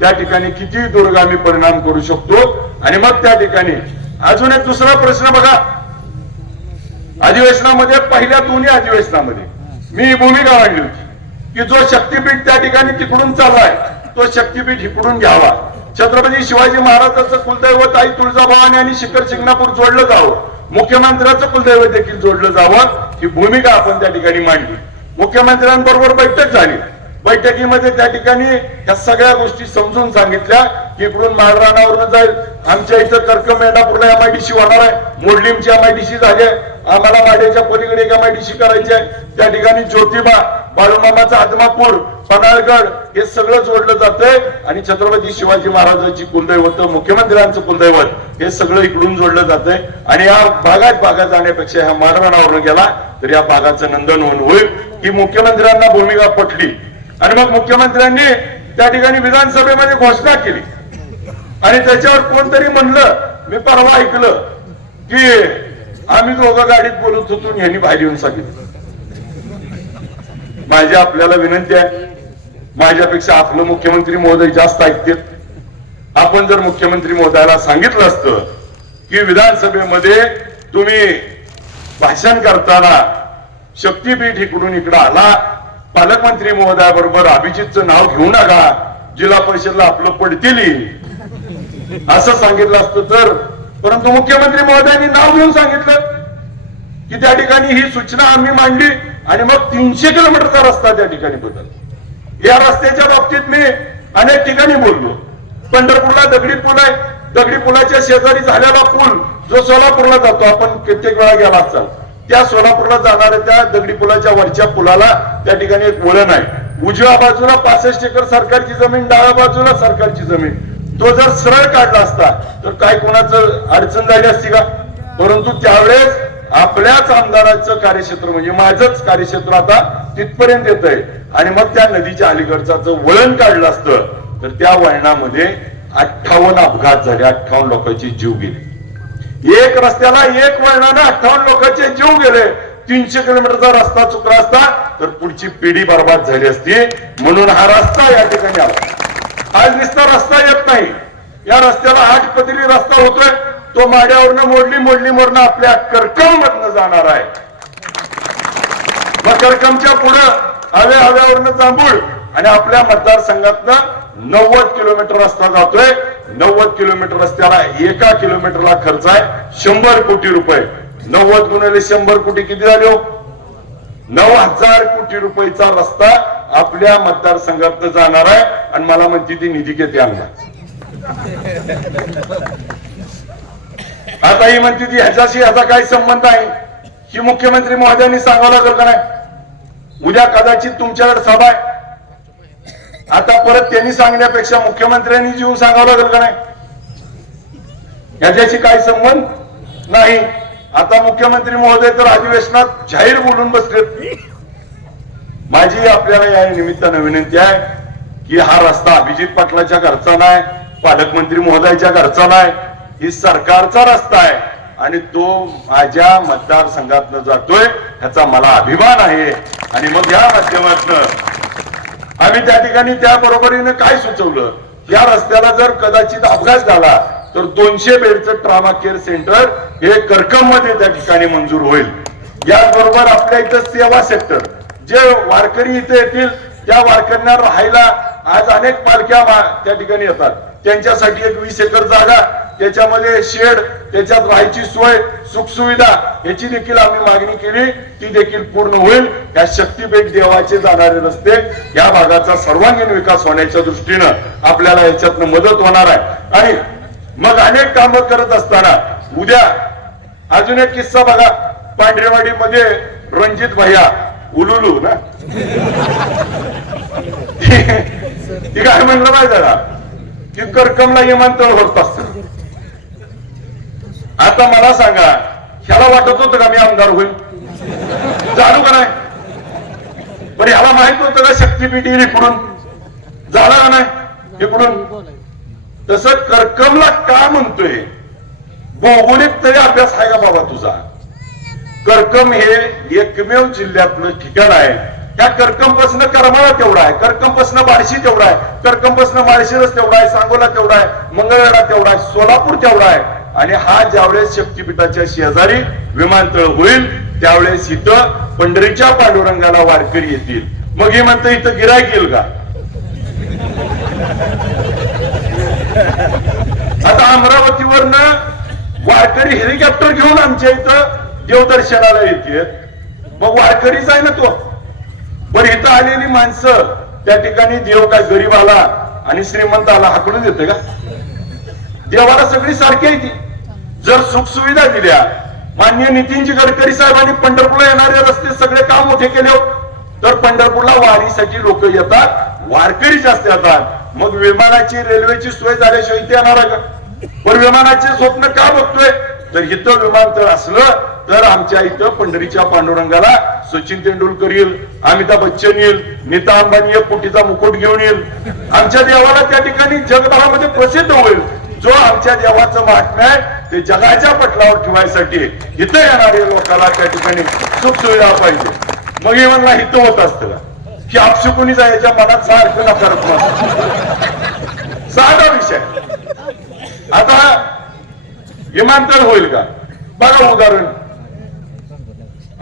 त्या ठिकाणी किती दूरगामी परिणाम करू शकतो. आणि मग त्या ठिकाणी अजून एक दुसरा प्रश्न बघा, अधिवेशनामध्ये, पहिल्या 2 अधिवेशनामध्ये मी भूमिका मांडली होती की जो शक्तीपीठ त्या ठिकाणी तिकडून चाललाय तो शक्तीपीठ इकडून घ्यावा छत्रपती शिवाजी महाराजांचं कुलदैवत आई तुळजाभवानी आणि शिखर शिंगणापूर जोडलं जावं, मुख्यमंत्र्यांचं कुलदैवत देखील जोडलं जावं, ही भूमिका आपण त्या ठिकाणी मांडली. मुख्यमंत्र्यांबरोबर बैठक झाली. बैठकीमध्ये त्या ठिकाणी या सगळ्या गोष्टी समजून सांगितल्या की इकडून माळरानावरून जाईल, आमच्या इथं कर्कम मेंढापूरला एमआयडीसी होणार आहे, मोडलीमची एमआयडीसी झाली आहे, आम्हाला माड्याच्या पलीकडे एक एमआयडीसी करायची आहे, त्या ठिकाणी ज्योतिबा, बाळूमामाचा आदमापूर, पन्हाळगड हे सगळं जोडलं जातंय आणि छत्रपती शिवाजी महाराजांची कुलदैवत, मुख्यमंत्र्यांचं कुलदैवत हे सगळं इकडून जोडलं जातंय. आणि या भागात जाण्यापेक्षा ह्या माळरानावरून गेला तर या भागाचं नंदनवन होईल. ही मुख्यमंत्र्यांना भूमिका पटली आणि मग मुख्यमंत्र्यांनी त्या ठिकाणी विधानसभेमध्ये घोषणा केली आणि त्याच्यावर कोणतरी म्हणलं, मी परवा ऐकलं की आम्ही दोघं गाडीत बोलत होतो यांनी बाहेर येऊन सांगितलं. माझी आपल्याला विनंती आहे, माझ्यापेक्षा आपलं मुख्यमंत्री महोदय जास्त ऐकतात. आपण जर मुख्यमंत्री महोदयाला सांगितलं असतं की विधानसभेमध्ये तुम्ही भाषण करताना शक्तीपीठ इकडून इकडं आला, पालकमंत्री महोदयाबरोबर अभिजितचं नाव घेऊ नका, जिल्हा परिषदला आपलं पडतील असं सांगितलं असतं तर. परंतु मुख्यमंत्री महोदयांनी नाव घेऊन सांगितलं की त्या ठिकाणी ही सूचना आम्ही मांडली आणि मग 300 किलोमीटरचा रस्ता त्या ठिकाणी बदल. या रस्त्याच्या बाबतीत मी अनेक ठिकाणी बोललो. पंढरपूरला दगडी पूल आहे, दगडी पुलाच्या शेजारी झालेला पूल जो सोलापूरला जातो, आपण कित्येक वेळा गेला असाल, त्या सोलापूरला जाणाऱ्या त्या दगडी पुलाच्या वरच्या पुलाला त्या ठिकाणी एक वळण आहे. उजव्या बाजूला 65 एकर सरकारची जमीन, डाव्या बाजूला सरकारची जमीन. तो जर सरळ काढला असता तर काय कोणाचं अडचण झाली असती का? परंतु त्यावेळेस आपल्याच आमदाराचं कार्यक्षेत्र म्हणजे माझंच कार्यक्षेत्र आता तिथपर्यंत येत आहे आणि मग त्या नदीच्या अलीकडचा जर वळण काढलं असतं तर त्या वळणामध्ये 58 अपघात झाले, 58 लोकांचे जीव गेले. एक रस्त्याला एक वळणाने 58 लोकांचे जीव गेले. 300 किलोमीटरचा रस्ता चुकला असता तर पुढची पिढी बर्बाद झाली असती. म्हणून हा रस्ता या ठिकाणी आला. आज नुसता रस्ता येत नाही, या रस्त्याला 8 पदरी रस्ता होतोय. तो माड्यावरनं मोडलीवरनं आपल्या करकम मधनं जाणार आहे. मग करकमच्या पुढं हव्यावरनं जांभूळ आणि आपल्या मतदारसंघातनं 90 किलोमीटर रस्ता जातोय. 90 किलोमीटर रस्त्याला एका किलोमीटरला खर्च आहे 100 कोटी रुपये. 90 गुणिले 100 कोटी किती झाले? 9,000 कोटी रुपयाचा रस्ता आपल्या मतदारसंघातनं जाणार आहे आणि मला म्हणते ती निधी किती आणणार. आता ही म्हणते ती ह्याच्याशी ह्याचा काय संबंध आहे ही मुख्यमंत्री महोदयांनी सांगावं लागेल का नाही? उद्या कदाचित तुमच्याकडे सभा आहे. आता परत त्यांनी सांगण्यापेक्षा मुख्यमंत्र्यांनी जीवन सांगावं लागेल का नाही? याच्याशी काही संबंध नाही. आता मुख्यमंत्री महोदय तर अधिवेशनात जाहीर बोलून बसलेत. माझी आपल्याला या निमित्तानं विनंती आहे की हा रस्ता अभिजित पाटलाच्या घरचा नाही, पालकमंत्री महोदयाच्या घरचा नाही, ही सरकारचा रस्ता आहे आणि तो माझ्या मतदारसंघातनं जातोय ह्याचा मला अभिमान आहे. आणि मग या माध्यमातून आम्ही त्या ठिकाणी त्या बरोबरीने काय सुचवलं, या रस्त्याला जर कदाचित अपघात झाला तर 200 बेडचं ट्रॉमा केअर सेंटर हे करकम मध्ये त्या ठिकाणी मंजूर होईल. याचबरोबर आपल्या इथं सेवा सेक्टर, जे वारकरी इथे येतील त्या वारकऱ्यांना राहायला आज अनेक पालख्या त्या ठिकाणी येतात, त्यांच्यासाठी एक 20 एकर जागा, त्याच्यामध्ये शेड, त्याच्यात राहायची सोय, सुखसुविधा याची देखील आम्ही मागणी केली, ती देखील पूर्ण होईल. या शक्तीपीठ देवाचे जाणारे रस्ते या भागाचा सर्वांगीण विकास होण्याच्या दृष्टीनं आपल्याला याच्यातनं मदत होणार आहे. आणि मग अनेक कामं करत असताना उद्या अजून एक किस्सा बघा. पांढरेवाडी मध्ये रणजित भैया उलुलू ना ती काय म्हणलं माहिती का की करकमला विमानतळ होत असत. आता मला सांगा, ह्याला वाटत होतं का मी आमदार होईल? जाणू का नाही? पण ह्याला माहित होतं का शक्तीपीठ येईल इकडून? झाला का नाही इकडून? तसं करकमला का म्हणतोय? भौगोलिक तरी अभ्यास आहे का बाबा तुझा? करकम हे एकमेव जिल्ह्यातलं ठिकाण आहे. त्या करकमपासून करमाळा तेवढा आहे, करकमपासून बार्शी तेवढा आहे, करकमपासून माळशिरस तेवढा आहे, सांगोला तेवढा आहे, मंगळवेढा तेवढा आहे, सोलापूर तेवढा आहे. आणि हा ज्यावेळेस शक्तीपीठाच्या शेजारी विमानतळ होईल त्यावेळेस इथं पंढरीच्या पांडुरंगाला वारकरी येतील. मग हे म्हणतं इथं गिराईक येईल का? मुंबईवरनं वारकरी हेलिकॉप्टर घेऊन आमच्या इथं देवदर्शनाला येते. मग वारकरीच आहे ना तो. बरं इथं आलेली माणसं त्या ठिकाणी देव काय गरीबाला आणि श्रीमंताला हाकडून देते का? देवाला सगळी सारखी आहे ती. जर सुखसुविधा दिल्या, माननीय नितीनजी गडकरी साहेबांनी पंढरपूरला येणारे रस्ते सगळे काम मोठे केले, तर पंढरपूरला वारीसाठी लोक येतात, वारकरी जास्त येतात. मग विमानाची रेल्वेची सोय झाल्याशिवाय इथे येणार आहे का? पण विमानाचे स्वप्न का बघतोय? तर इथं विमानतळ असलं तर आमच्या इथं पंढरीच्या पांडुरंगाला सचिन तेंडुलकर येईल, अमिताभ बच्चन येईल, नीता अंबानी एक कोटीचा मुकुट घेऊन येईल. आमच्या देवाला त्या ठिकाणी जगभरामध्ये प्रसिद्ध होईल. जो आमच्या देवाचं महात्म्य आहे ते जगाच्या पटलावर ठेवायसाठी इथं येणाऱ्या लोकांना त्या ठिकाणी सुखसुविधा पाहिजे. मग हे म्हणला हित होत असतं की आपशुकुनी जायच्या मनात सारखं नकारत्मक साधा विषय. आता विमानतळ होईल का? बघा उदाहरण,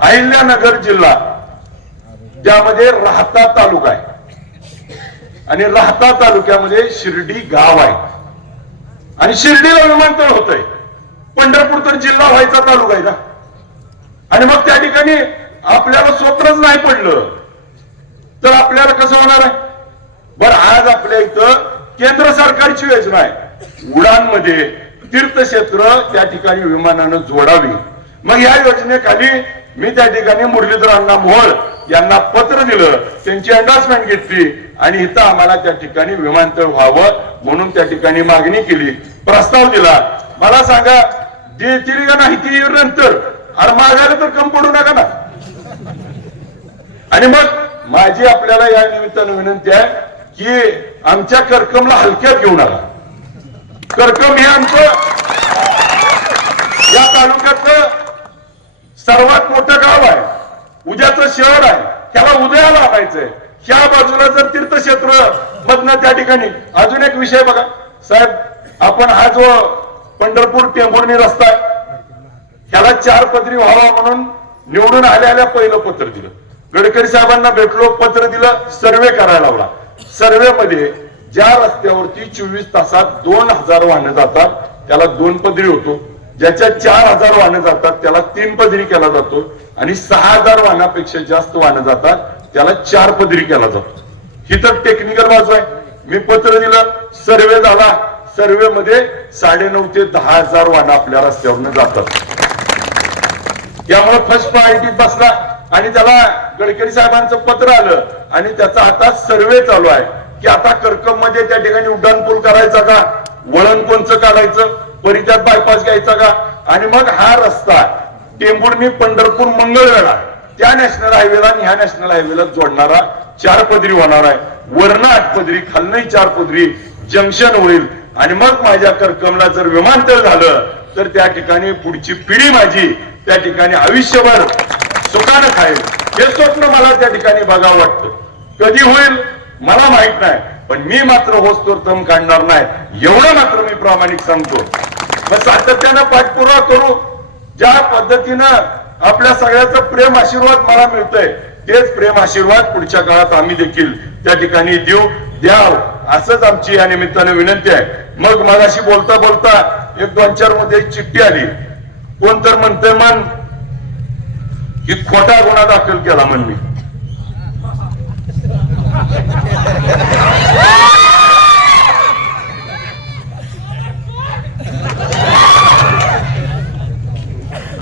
अहिल्यानगर जिल्हा त्यामध्ये राहता तालुका आहे आणि राहता तालुक्यामध्ये शिर्डी गाव आहे आणि शिर्डीला विमानतळ होतंय. पंढरपूर तर जिल्हा व्हायचा तालुका आहे ना. आणि मग त्या ठिकाणी आपल्याला स्वप्नच नाही पडलं तर आपल्याला कसं होणार आहे? बरं, आज आपल्या इथं केंद्र सरकारची योजना आहे उडान मध्ये तीर्थक्षेत्र त्या ठिकाणी विमानानं जोडावी. मग या योजनेखाली मी त्या ठिकाणी मुरलीधर अण्णा मोहोळ यांना पत्र दिलं, त्यांची एंडोर्समेंट घेतली आणि इथं आम्हाला त्या ठिकाणी विमानतळ व्हावं म्हणून त्या ठिकाणी मागणी केली, प्रस्ताव दिला. मला सांगा, देतील का नाही ती नंतर? अरे मागायला तर कम पडू नका ना. आणि मग माझी आपल्याला या निमित्तानं विनंती आहे की आमच्या करकमला हलक्यात घेऊ नका. करकम हे आमचं या तालुक्यातलं सर्वात मोठं गाव आहे, उद्याचं शहर आहे, त्याला उदयाला आणायचंय. ह्या बाजूला जर तीर्थक्षेत्र मधनं त्या ठिकाणी अजून एक विषय बघा साहेब, आपण हा जो पंढरपूर टेंभुर्णी रस्ता आहे ह्याला 4 पदरी व्हावा म्हणून निवडून आल्या पहिलं पत्र दिलं. गडकरी साहेबांना भेटलो, पत्र दिलं, सर्वे करायला लावला. सर्वे मध्ये ज्या रस्त्यावरती 24 तासात 2000 वाहनं जातात त्याला 2 पदरी होतो, ज्याच्या 4000 वाहनं जातात त्याला 3 पदरी केला जातो आणि 6000 वाहनापेक्षा जास्त वाहनं जातात त्याला 4 पदरी केला जातो. ही तर टेक्निकल बाजू आहे. मी पत्र दिलं, सर्वे झाला. सर्वे मध्ये 9,500 ते 10,000 वाहनं आपल्या रस्त्यावरनं जातात. त्यामुळे फर्स्ट प्रायोरिटीत बसला आणि त्याला गडकरी साहेबांचं पत्र आलं आणि त्याचा आता सर्वे चालू आहे की आता करकम मध्ये त्या ठिकाणी उड्डाणपूल करायचा का, वळण कोणचं काढायचं, परित्यात बायपास घ्यायचा का. आणि मग हा रस्ता टेंभुर्णी पंढरपूर मंगळवेढा त्या नॅशनल हायवेला आणि ह्या नॅशनल हायवेला जोडणारा 4 पदरी होणार आहे. वरनं 8 पदरी, खालनही 4 पदरी जंक्शन होईल. आणि मग माझ्या करकमला जर विमानतळ झालं तर त्या ठिकाणी पुढची पिढी माझी त्या ठिकाणी आयुष्यभर सुखानं खाईल. हे स्वप्न मला त्या ठिकाणी बघावं वाटतं. कधी होईल मला माहित नाही, पण मी मात्र होस्तोर दम काढणार नाही एवढं मात्र मी प्रामाणिक सांगतो. मग सातत्यानं पाठपुरावा करू. ज्या पद्धतीनं आपल्या सगळ्याचं प्रेम आशीर्वाद मला मिळतंय तेच प्रेम आशीर्वाद पुढच्या काळात आम्ही देखील त्या ठिकाणी द्याव असंच आमची या निमित्तानं विनंती आहे. मग मगाशी बोलता बोलता 1-2-4 मध्ये एक चिठ्ठी आली. कोण तर म्हणतंय मन की खोटा गुन्हा दाखल केला म्हण मी.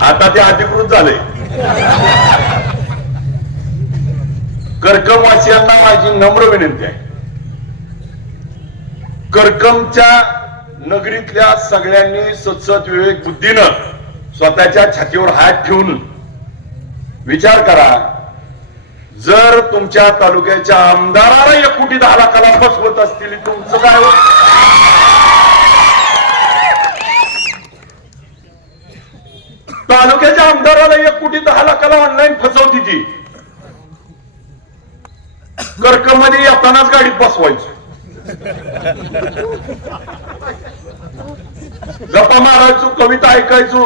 आता ते अधिकृत झाले. करकमवासियांना माझी नम्र विनंती आहे, करकमच्या नगरीतल्या सगळ्यांनी सतसत विवेक बुद्धीनं स्वतःच्या छातीवर हात ठेवून विचार करा. जर तुमच्या तालुक्याच्या आमदाराला 1 कोटी 10 लाखाला फसवत असतील तुमचं काय हो? तालुक्याच्या आमदाराला 1 कोटी 10 लाखाला ऑनलाईन फसवती ती. करकम मध्ये येतानाच गाडीत बसवायची, गप्पा मारायचो, कविता ऐकायचो.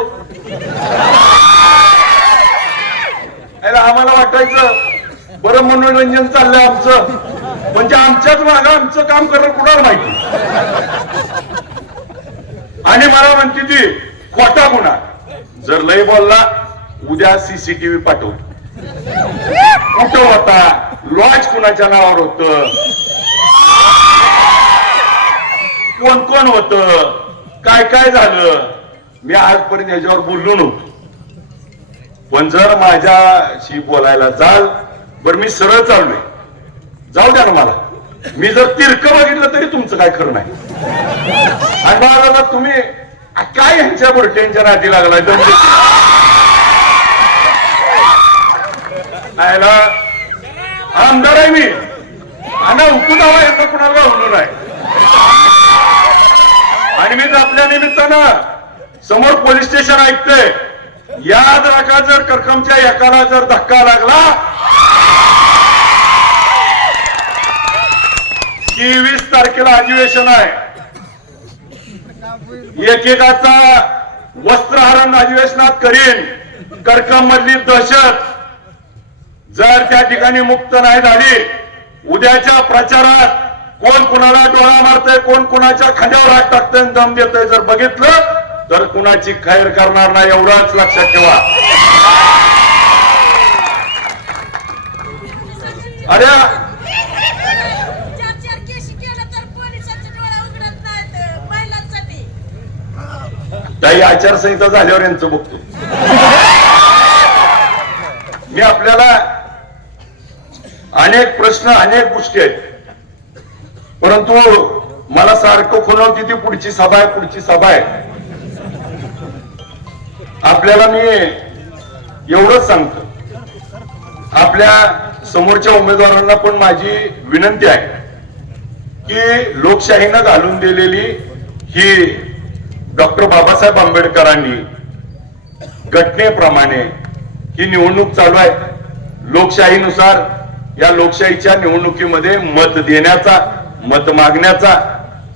आम्हाला वाटायचं बरं मनोरंजन चाललंय आमचं, म्हणजे आमच्याच मागं आमचं काम करणं कुणाला माहिती. आणि मला म्हणते ती खोटा गुन्हा, जर लय बोलला उद्या सीसीटीव्ही पाठवतो. कुठं होता, लॉज कुणाच्या नावावर होत, कोण कोण होत, काय काय झालं, मी आजपर्यंत याच्यावर बोललो नव्हतो. पण जर माझ्याशी बोलायला जाल बर, मी सरळ चाललोय, जाऊ द्या ना मला. मी जर तिरकं बघितलं तरी तुमचं काय खरं नाही. आणि मला तुम्ही काय ह्यांच्या बुरट्यांच्या नादी लागलाय, आमदार आहे मी, आणि उकून हवा यांना कुणाला उठून आहे. आणि मी आपल्या निमित्तानं समोर पोलीस स्टेशन ऐकतोय, याद राखा जर करकमच्या एकाला जर धक्का लागला 23 तारखेला अधिवेशन आहे. एकेकाचा वस्त्रहरण अधिवेशनात करीन. करकम मधली दहशत जर त्या ठिकाणी मुक्त नाही झाली, उद्याच्या प्रचारात कोण कुणाला डोळा मारतय, कोण कुणाच्या खांद्यावर हात टाकतय, दम देतय जर बघितलं तर कुणाची खैर करणार नाही, एवढाच लक्षात ठेवा. अरे काही आचारसंहिता झाल्यावर यांचं बघतो मी. आपल्याला अनेक प्रश्न, अनेक गोष्टी आहेत, परंतु मला सारखं खुणवती ती पुढची सभा आहे, पुढची सभा आहे. आपल्याला मी एवढंच सांगतो, आपल्या समोरच्या उमेदवारांना पण माझी विनंती आहे की लोकशाहीनं घालून दिलेली ही डॉक्टर बाबासाहेब आंबेडकरांनी घटनेप्रमाणे ही निवडणूक चालू आहे. लोकशाहीनुसार या लोकशाहीच्या निवडणुकीमध्ये मत देण्याचा, मत मागण्याचा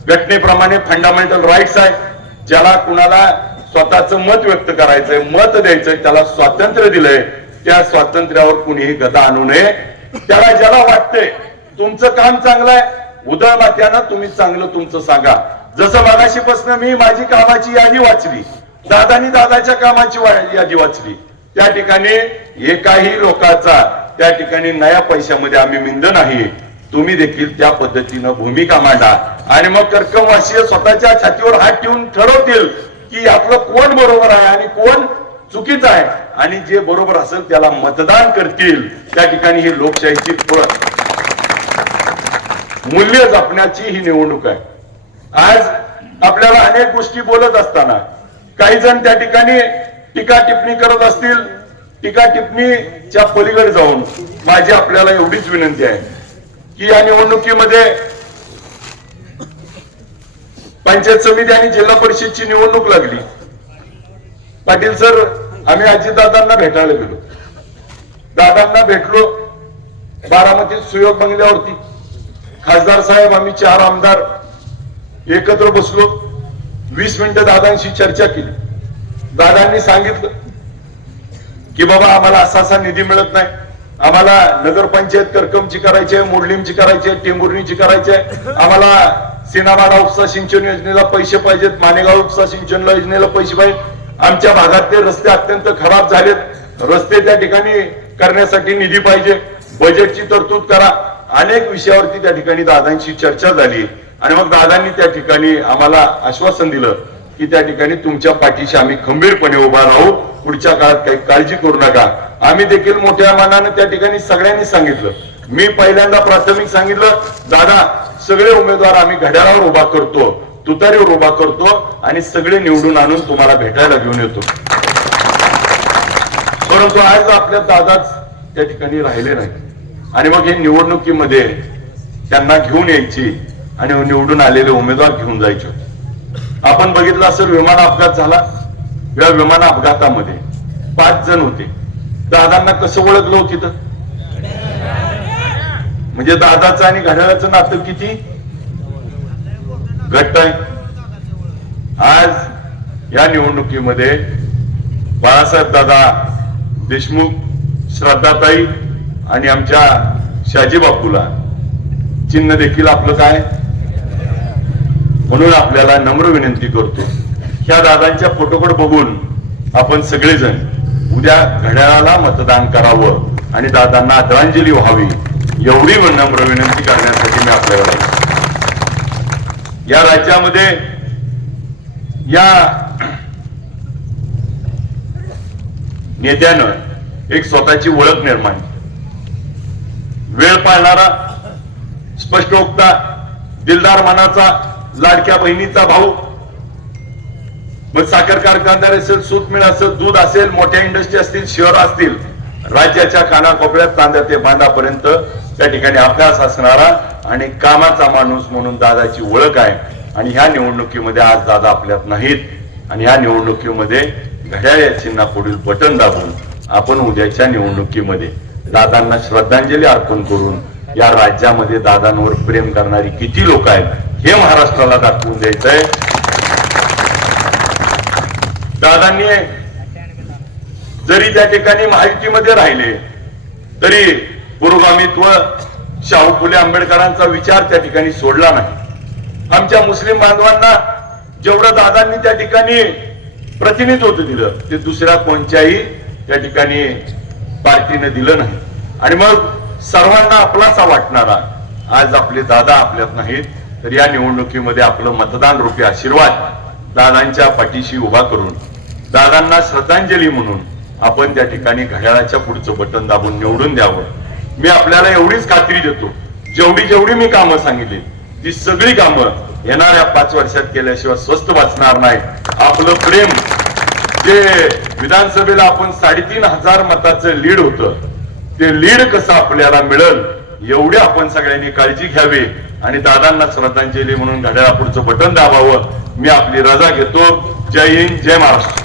घटनेप्रमाणे फंडामेंटल राईट्स आहे. ज्याला कुणाला स्वतःचं मत व्यक्त करायचंय, मत द्यायचंय, त्याला स्वातंत्र्य दिलंय. त्या स्वातंत्र्यावर कुणीही गदा आणू नये. त्याला ज्याला वाटतंय तुमचं काम चांगलं आहे, उदळ मात्यानं तुम्ही चांगलं तुमचं सांगा. जसं मागाशीपासून मी माझी कामाची यादी वाचली, दादानी दादाच्या कामाची यादी वाचली, त्या ठिकाणी एकाही लोकांचा त्या ठिकाणी नया पैशामध्ये आम्ही मिंद नाही. तुम्ही देखील त्या पद्धतीनं भूमिका मांडा आणि मग कर्कमवासीय स्वतःच्या छातीवर हात ठेवून ठरवतील की आपलं कोण बरोबर आहे आणि कोण चुकीचं आहे, आणि जे बरोबर असेल त्याला मतदान करतील. त्या ठिकाणी ही लोकशाहीची मूल्य जपण्याची ही निवडणूक आहे. आज आपल्याला अनेक गोष्टी बोलत असताना काही जण त्या ठिकाणी टीका टिप्पणी करत असतील. टीका टिप्पणीच्या पलीकडे जाऊन माझी आपल्याला एवढीच विनंती आहे की या निवडणुकीमध्ये पंचायत समिती आणि जिल्हा परिषदची निवडणूक लागली. पाटील सर, आम्ही अजितदादांना भेटायला गेलो, दादांना भेटलो बारामतीत सुयोग बंगल्यावरती. खासदार साहेब, आम्ही 4 आमदार एकत्र बसलो, 20 मिनिटं दादांशी चर्चा केली. दादांनी सांगितलं की बाबा आम्हाला असा असा निधी मिळत नाही, आम्हाला नगरपंचायत करकमची करायची आहे, मोडलीमची करायची आहे, टेंभुर्णीची करायची आहे, आम्हाला सीनामाडा उपसा सिंचन योजनेला पैसे पाहिजेत, मानेगाव उपसा सिंचन योजनेला पैसे पाहिजेत, आमच्या भागातले रस्ते अत्यंत खराब झालेत, रस्ते त्या ठिकाणी करण्यासाठी निधी पाहिजे, बजेटची तरतूद करा. अनेक विषयावरती त्या ठिकाणी दादांशी चर्चा झाली आणि मग दादांनी त्या ठिकाणी आम्हाला आश्वासन दिलं की त्या ठिकाणी तुमच्या पाठीशी आम्ही खंबीरपणे उभा राहू, पुढच्या काळात काही काळजी करू नका. आम्ही देखील मोठ्या मनानं त्या ठिकाणी सगळ्यांनी सांगितलं. मी पहिल्यांदा प्राथमिक सांगितलं, दादा सगळे उमेदवार आम्ही घड्याळावर उभा करतो, तुतारीवर उभा करतो आणि सगळे निवडून आणून तुम्हाला भेटायला घेऊन येतो. परंतु आज आपल्या दादाच त्या ठिकाणी राहिले नाही आणि मग हे निवडणुकीमध्ये त्यांना घेऊन यायची आणि निवडून आलेले उमेदवार घेऊन जायचे. आपण बघितलं असेल, विमान अपघात झाला. या विमान अपघातामध्ये 5 जण होते. दादांना कसं ओळखलं होतं तिथं? म्हणजे दादाचं आणि घड्याळाचं नातं किती घट्ट आहे. आज या निवडणुकीमध्ये बाळासाहेब दादा देशमुख, श्रद्धाताई आणि आमच्या शाजी बापूला चिन्ह देखील आपलं काय. म्हणून आपल्याला नम्र विनंती करतो ह्या दादांच्या फोटोकडे बघून आपण सगळेजण उद्या घड्याळाला मतदान करावं आणि दादांना आदरांजली व्हावी एवढी नम्र विनंती करण्यासाठी मी आपल्याला या राज्यामध्ये या नेत्यानं एक स्वतःची ओळख निर्माण, वेळ पाळणारा, स्पष्ट वक्ता, दिलदार मनाचा, लाडक्या बहिणीचा भाऊ, मग साखर कारखानदार असेल, सूत मिळ असेल, दूध असेल, मोठ्या इंडस्ट्री असतील, शहर असतील, राज्याच्या कानाकोपऱ्यात तांब्या ते बांधापर्यंत त्या ठिकाणी अभ्यास असणारा आणि कामाचा माणूस म्हणून दादाची ओळख आहे. आणि ह्या निवडणुकीमध्ये आज दादा आपल्यात नाहीत आणि ह्या निवडणुकीमध्ये घड्याळ या चिन्हापुढील बटन दाबून आपण उद्याच्या निवडणुकीमध्ये दादांना श्रद्धांजली अर्पण करून या राज्यामध्ये दादांवर प्रेम करणारी किती लोक आहेत हे महाराष्ट्राला दाखवून द्यायचंय. दादांनी जरी त्या ठिकाणी महायुतीमध्ये राहिले तरी पुरोगामित्व, शाहू फुले आंबेडकरांचा विचार त्या ठिकाणी सोडला नाही. आमच्या मुस्लिम बांधवांना जेवढं दादांनी त्या ठिकाणी प्रतिनिधित्व दिलं ते दुसऱ्या कोणत्याही त्या ठिकाणी पार्टीने दिलं नाही. आणि मग सर्वांना आपलासा वाटणारा आज आपले दादा आपल्यात नाहीत, तर या निवडणुकीमध्ये आपलं मतदान रूपी आशीर्वाद दादांच्या पाठीशी उभा करून दादांना श्रद्धांजली म्हणून आपण त्या ठिकाणी घड्याळाच्या पुढचं बटन दाबून निवडून द्यावं. मी आपल्याला एवढीच खात्री देतो, जेवढी मी कामं सांगितली ती सगळी कामं येणाऱ्या 5 वर्षात केल्याशिवाय स्वस्त वाचणार नाही. आपलं प्रेम जे विधानसभेला आपण 3,500 मताचं लीड होतं ते लीड कसं आपल्याला मिळेल एवढी आपण सगळ्यांनी काळजी घ्यावी आणि दादांना श्रद्धांजली म्हणून घड्याळापुढचं बटन दाबावं. मी आपली रजा घेतो. जय हिंद, जय महाराष्ट्र.